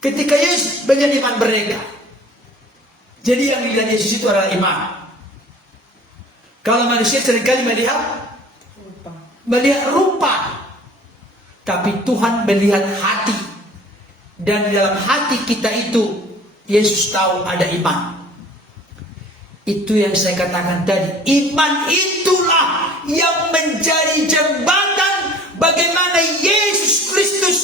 Ketika Yesus melihat iman mereka, jadi yang dilihat Yesus itu adalah iman. Kalau manusia seringkali melihat rupa, tapi Tuhan melihat hati. Dan di dalam hati kita itu, Yesus tahu ada iman. Itu yang saya katakan tadi. Iman itulah yang menjadi jembatan bagaimana Yesus Kristus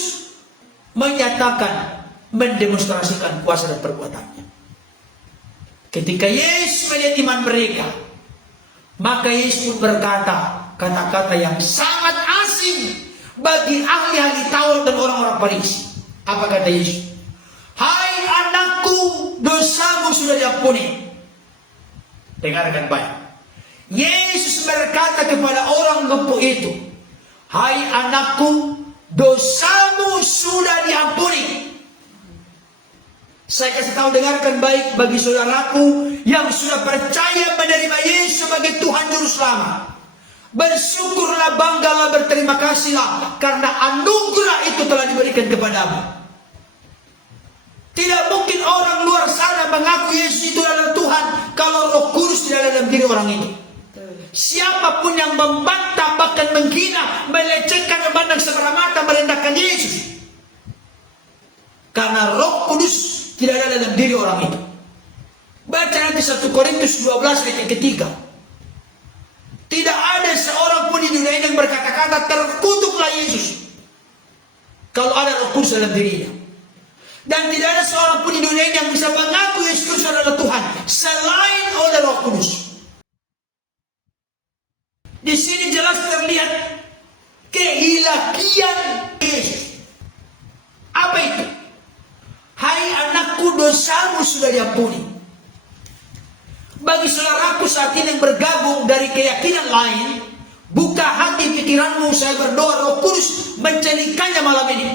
menyatakan, mendemonstrasikan kuasa dan perbuatannya. Ketika Yesus melihat iman mereka, maka Yesus pun berkata kata-kata yang sangat asing bagi ahli-ahli Taurat dan orang-orang Farisi. Apa kata Yesus? Hai anakku, dosamu sudah diampuni. Dengarkan baik. Yesus berkata kepada orang lumpuh itu, hai anakku, dosamu sudah diampuni. Saya kasih tahu, dengarkan baik bagi saudaraku yang sudah percaya menerima Yesus sebagai Tuhan Juru Selamat. Bersyukurlah, banggalah, berterima kasihlah karena anugerah itu telah diberikan kepadamu. Tidak mungkin orang luar sana mengaku Yesus itu adalah Tuhan kalau Roh Kudus tidak ada dalam diri orang itu. Siapapun yang membantah, bahkan menghina, melecehkan, memandang sebelah mata, merendahkan Yesus, karena Roh Kudus tidak ada dalam diri orang itu. Baca nanti 1 Korintus 12 ayat yang ketiga. Tidak ada seorang pun di dunia ini yang berkata-kata terkutuklah Yesus kalau ada Roh Kudus dalam dirinya. Dan tidak ada seorang pun di dunia ini yang bisa mengaku Yesus Kristus adalah Tuhan selain oleh Roh Kudus. Di sini jelas terlihat keilahian Yesus. Apa itu? Hai anakku, dosamu sudah diampuni. Bagi saudaraku saat ini yang bergabung dari keyakinan lain, buka hati pikiranmu, saya berdoa Roh Kudus mencelikannya malam ini.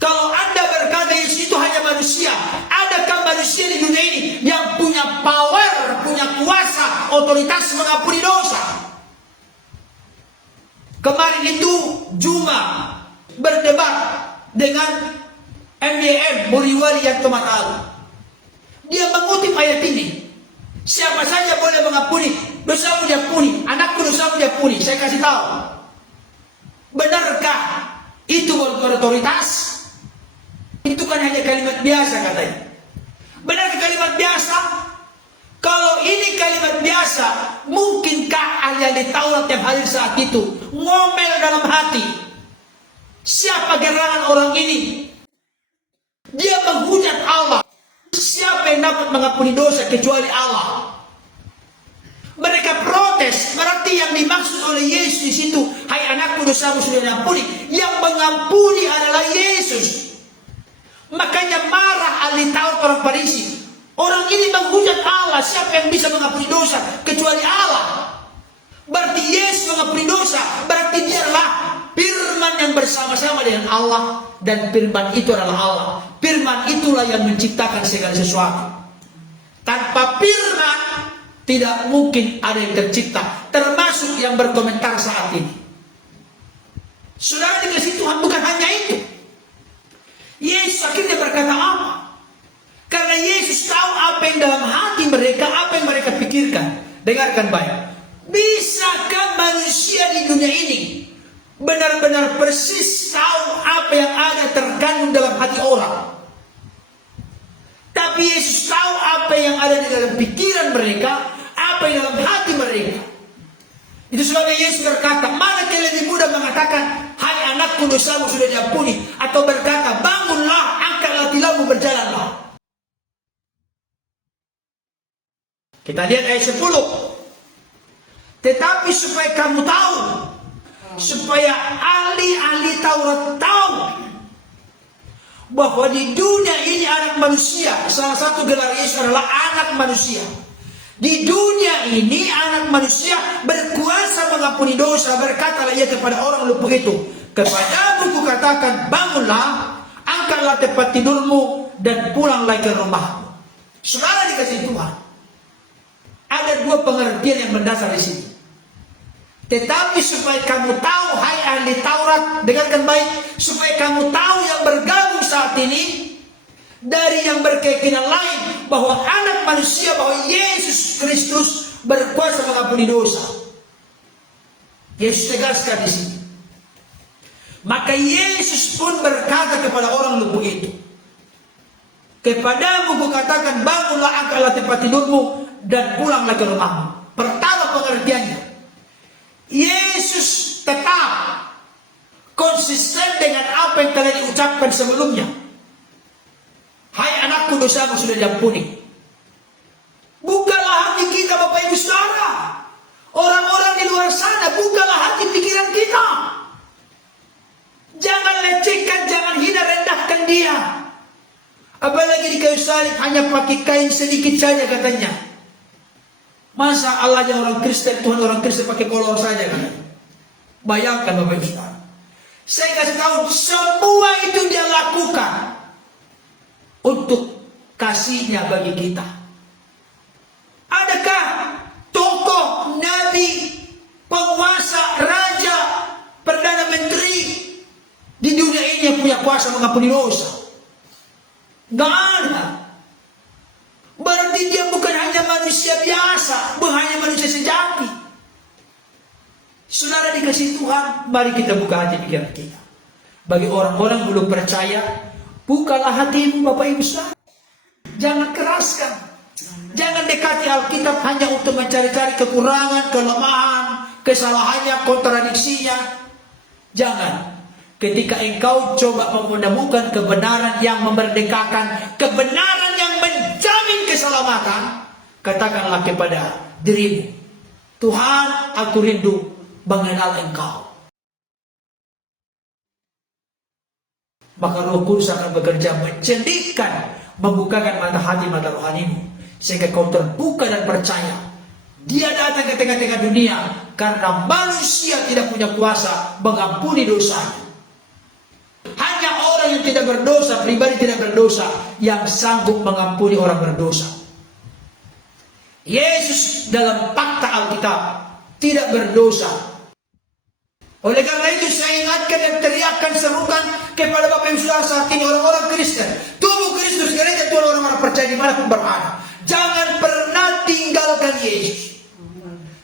Kalau Anda berkata Yesus itu hanya manusia, adakah manusia di dunia ini yang punya power, punya kuasa, otoritas mengampuni dosa? Kemarin itu Juma berdebat dengan MYM Muriwali yang Tomatalu. Dia mengutip ayat ini. Siapa saja boleh mengampuni dosamu diampuni, anakku dosamu diampuni. Saya kasih tahu, benarkah itu otoritas? Itu kan hanya kalimat biasa katanya. Benarkah kalimat biasa? Kalau ini kalimat biasa, mungkinkah ahli-ahli Taurat yang hadir saat itu ngomel dalam hati? Siapa gerangan orang ini? Dia menghujat Allah. Siapa yang dapat mengampuni dosa kecuali Allah? Mereka protes. Berarti yang dimaksud oleh Yesus di situ, hai anakku, dosamu sudah diampuni. Yang mengampuni adalah Yesus. Makanya marah ahli Taurat orang Farisi. Orang ini menghujat Allah. Siapa yang bisa mengampuni dosa kecuali Allah? Berarti Yesus mengampuni dosa. Berarti dia adalah firman yang bersama-sama dengan Allah. Dan firman itu adalah Allah. Firman itulah yang menciptakan segala sesuatu. Tanpa firman tidak mungkin ada yang tercipta, termasuk yang berkomentar saat ini. Saudara dikasih Tuhan, bukan hanya itu. Yesus akhirnya berkata apa? Karena Yesus tahu apa yang dalam hati mereka, apa yang mereka pikirkan. Dengarkan baik. Bisakah manusia di dunia ini benar-benar persis tahu apa yang ada terkandung dalam hati orang? Tapi Yesus tahu apa yang ada di dalam pikiran mereka, apa yang dalam hati mereka. Itu sebabnya Yesus berkata, mana yang lebih mudah mengatakan, hai anakku, dosamu sudah diampuni, atau berkata, bangunlah, angkatlah tilammu, berjalanlah. Kita lihat ayat 10. Tetapi supaya kamu tahu, supaya ahli-ahli Taurat tahu bahwa di dunia ini anak manusia, salah satu gelar Yesus adalah anak manusia. Di dunia ini anak manusia berkuasa mengampuni dosa. Berkatalah ia kepada orang lumpuh itu, kepadamu kukatakan, bangunlah, angkatlah tempat tidurmu dan pulanglah ke rumahmu. Saudara dikasih Tuhan, ada dua pengertian yang mendasar di sini. Tetapi supaya kamu tahu, hai ahli Taurat, dengarkan baik, supaya kamu tahu yang bergabung saat ini dari yang berkeyakinan lain bahwa anak manusia, bahwa Yesus Kristus berkuasa mengampuni dosa. Yesus tegaskan di sini. Maka Yesus pun berkata kepada orang lumpuh itu, kepadamu kukatakan, bangunlah, angkatlah tempat tidurmu dan pulanglah ke rumahmu. Pertama pengertiannya, Yesus tetap konsisten dengan apa yang telah diucapkan sebelumnya. Hai anakku, dosamu sudah diampuni. Bukalah hati kita, Bapak Ibu Saudara. Orang-orang di luar sana, bukalah hati pikiran kita. Jangan lecehkan, jangan hina, rendahkan dia. Apalagi di kayu salib hanya pakai kain sedikit saja katanya. Masa Allah yang orang Kristen, Tuhan orang Kristen pakai kolor saja kan? Bayangkan Bapak Ibu Saudara. Saya kasih tahu, semua itu dia lakukan untuk kasihnya bagi kita. Adakah tokoh, nabi, penguasa, raja, perdana menteri di dunia ini yang punya kuasa mengampuni dosa? Gak ada. Berarti dia bukan hanya manusia biasa, bukan hanya manusia sejati. Saudara dikasih Tuhan, mari kita buka hati pikiran kita. Bagi orang-orang belum percaya, bukalah hatimu Bapak Ibu Saudara. Jangan keraskan. Jangan dekati Alkitab hanya untuk mencari-cari kekurangan, kelemahan, kesalahannya, kontradiksinya. Jangan. Ketika engkau coba menemukan kebenaran yang memerdekakan, kebenaran yang menjamin keselamatan, katakanlah kepada dirimu, Tuhan, aku rindu mengenal Engkau. Maka Roh Kudus akan bekerja menjadikan, membukakan mata hati, mata rohanimu, sehingga kau terbuka dan percaya. Dia datang ke tengah-tengah dunia karena manusia tidak punya kuasa mengampuni dosanya. Hanya orang yang tidak berdosa, pribadi tidak berdosa, yang sanggup mengampuni orang berdosa. Yesus dalam fakta Alkitab tidak berdosa. Oleh karena itu saya ingatkan dan teriakkan, serukan kepada Bapak Ibu Saudara saat ini, orang-orang Kristen, tubuh Kristus, gereja Tuhan, orang-orang percaya dimanapun berada, jangan pernah tinggalkan Yesus.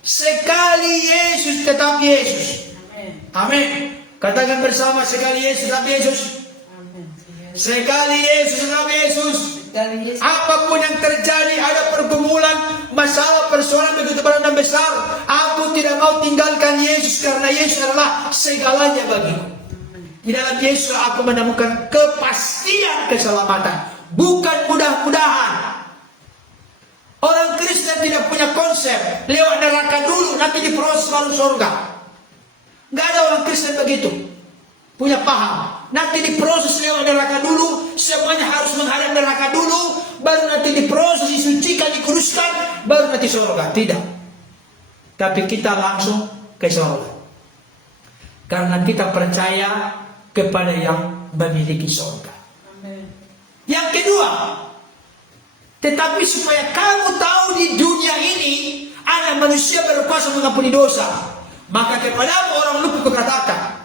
Sekali Yesus tetap Yesus. Amin. Katakan bersama, sekali Yesus tetap Yesus. Sekali Yesus tetap Yesus. Apapun yang terjadi, ada pergumulan, masalah, persoalan begitu berat dan besar, aku tidak mau tinggalkan Yesus, karena Yesus adalah segalanya bagiku. Di dalam Yesus aku menemukan kepastian keselamatan, bukan mudah-mudahan. Orang Kristen tidak punya konsep lewat neraka dulu, nanti diproses baru surga. Gak ada orang Kristen begitu. Punya paham, nanti diproses lewat neraka dulu, semuanya harus menghadap neraka dulu, baru nanti diproses, disucikan, dikuduskan, baru nanti surga. Tidak. Tapi kita langsung ke surga, karena kita percaya kepada yang memiliki surga. Yang kedua, tetapi supaya kamu tahu di dunia ini anak manusia berkuasa mengampuni dosa, maka kepadamu orang lumpuh kukatakan,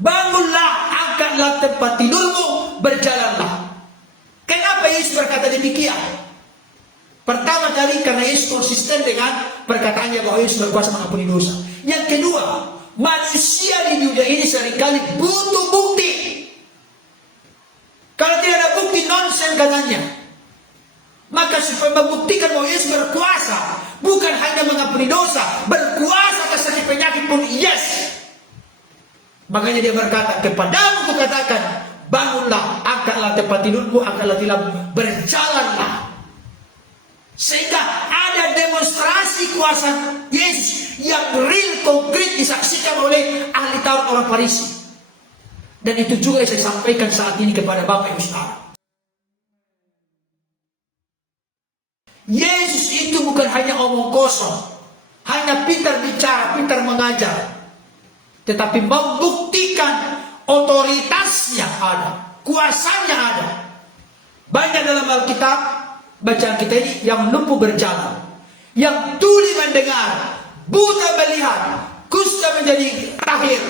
bangunlah, angkatlah tempat tidurmu, berjalanlah. Kenapa Yesus berkata demikian? Pertama tadi karena Yesus konsisten dengan perkataannya bahwa Yesus berkuasa mengampuni dosa. Yang kedua, manusia di dunia ini seringkali butuh bukti. Kalau tidak ada bukti, nonsen katanya. Maka supaya membuktikan bahwa Yesus berkuasa, bukan hanya mengampuni dosa, berkuasa atas sakit penyakit pun, yes. Makanya dia berkata, kepadamu kukatakan, bangunlah, angkatlah tempat tidurmu, angkatlah tilammu, berjalanlah. Sehingga ada demonstrasi kuasa Yesus yang real, konkret, disaksikan oleh ahli Taurat, orang Farisi. Dan itu juga yang saya sampaikan saat ini kepada Bapak Ibu Saudara. Yesus itu bukan hanya omong kosong, hanya pintar bicara, pintar mengajar, tetapi membuktikan otoritasnya ada, kuasanya ada. Banyak dalam Alkitab, bacaan kita ini, yang lumpuh berjalan, yang tuli mendengar, buta melihat, kusta menjadi tahir,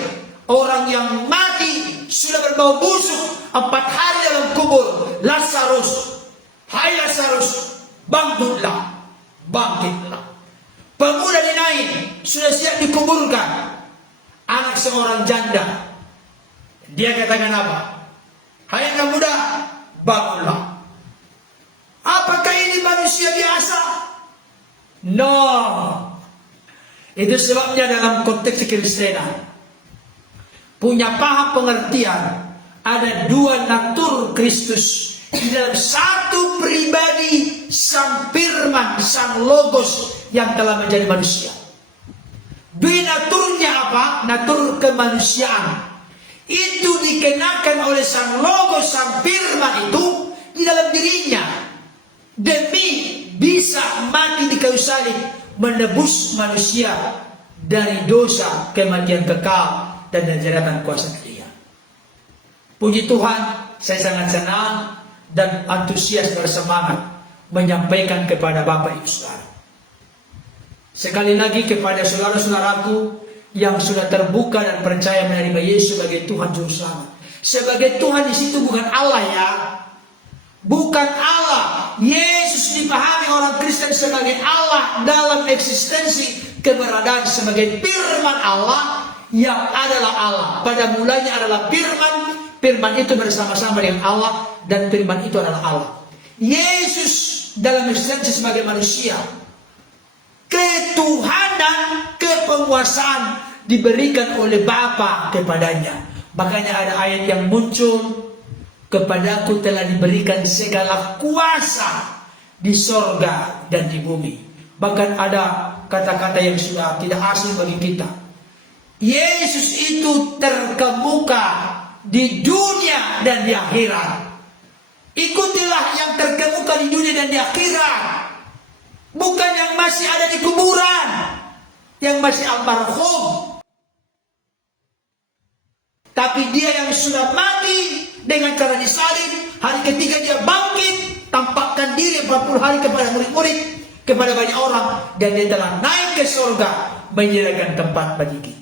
orang yang mati sudah berbau busuk 4 hari dalam dalam kubur, Lazarus, hai Lazarus, bangunlah, bangkitlah. Pemuda di Nain sudah siap dikuburkan, anak seorang janda. Dia katakan apa? Hai anak muda, bangunlah. Apakah ini manusia biasa? No. Itu sebabnya dalam konteks Kekristenan punya paham pengertian ada dua natur Kristus di dalam satu pribadi, Sang Firman, Sang Logos yang telah menjadi manusia. Dua naturnya apa? Natur kemanusiaan. Itu dikenakan oleh Sang Logos, Sang Firman itu di dalam dirinya demi bisa mati di kayu salib menebus manusia dari dosa, kematian kekal, dan dari jeratan kuasa dia. Puji Tuhan, saya sangat senang dan antusias bersemangat menyampaikan kepada Bapak Ibu Saudara. Sekali lagi kepada saudara-saudaraku yang sudah terbuka dan percaya menerima Yesus sebagai Tuhan Juru Selamat. Sebagai Tuhan di situ bukan Allah ya. Bukan Allah. Yesus dipahami orang Kristen sebagai Allah dalam eksistensi keberadaan sebagai firman Allah yang adalah Allah. Pada mulanya adalah firman. Firman itu bersama-sama dengan Allah dan firman itu adalah Allah. Yesus dalam eksistensi sebagai manusia, ketuhanan, kepenguasaan diberikan oleh Bapa kepadanya. Makanya ada ayat yang muncul, kepadaku telah diberikan segala kuasa di sorga dan di bumi. Bahkan ada kata-kata yang sudah tidak asing bagi kita. Yesus itu terkemuka di dunia dan di akhirat. Ikutilah yang terkemuka di dunia dan di akhirat. Bukan yang masih ada di kuburan, yang masih almarhum. Tapi dia yang sudah mati dengan cara disalib, hari ketiga dia bangkit, tampakkan diri 40 hari kepada murid-murid, kepada banyak orang, dan dia telah naik ke surga menyediakan tempat bagi kita.